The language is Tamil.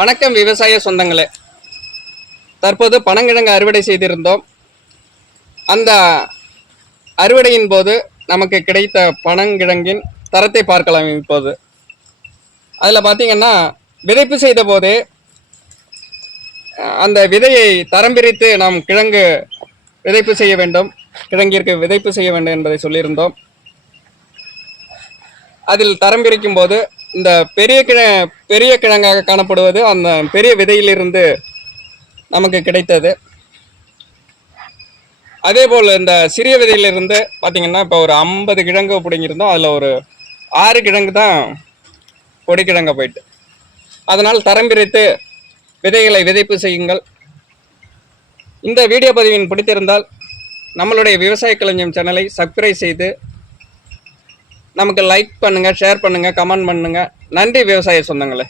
வணக்கம் விவசாய சொந்தங்களே. தற்போது பனங்கிழங்கு அறுவடை செய்திருந்தோம். அந்த அறுவடையின் போது நமக்கு கிடைத்த பனங்கிழங்கின் தரத்தை பார்க்கலாம். இப்போது அதில் பார்த்தீங்கன்னா, விதைப்பு செய்த போதே அந்த விதையை தரம் பிரித்து நாம் கிழங்கு விதைப்பு செய்ய வேண்டும், கிழங்கிற்கு விதைப்பு செய்ய வேண்டும் என்பதை சொல்லியிருந்தோம். அதில் தரம் பிரிக்கும் போது இந்த பெரிய கிழங்காக காணப்படுவது அந்த பெரிய விதையிலிருந்து நமக்கு கிடைத்தது. அதே போல் இந்த சிறிய விதையிலிருந்து பார்த்தீங்கன்னா, இப்போ ஒரு 50 கிழங்கு பிடிங்கிருந்தோம். அதில் ஒரு 6 கிழங்கு தான் கொடி கிழங்க போயிட்டு. அதனால் தரம் பிரித்து விதைகளை விதைப்பு செய்யுங்கள். இந்த வீடியோ பதிவின் பிடித்திருந்தால் நம்மளுடைய விவசாய களஞ்சியம் சேனலை சப்ஸ்கிரைப் செய்து நமக்கு லைக் பண்ணுங்கள், ஷேர் பண்ணுங்கள், கமெண்ட் பண்ணுங்கள். நன்றி விவசாய சொந்தங்களே.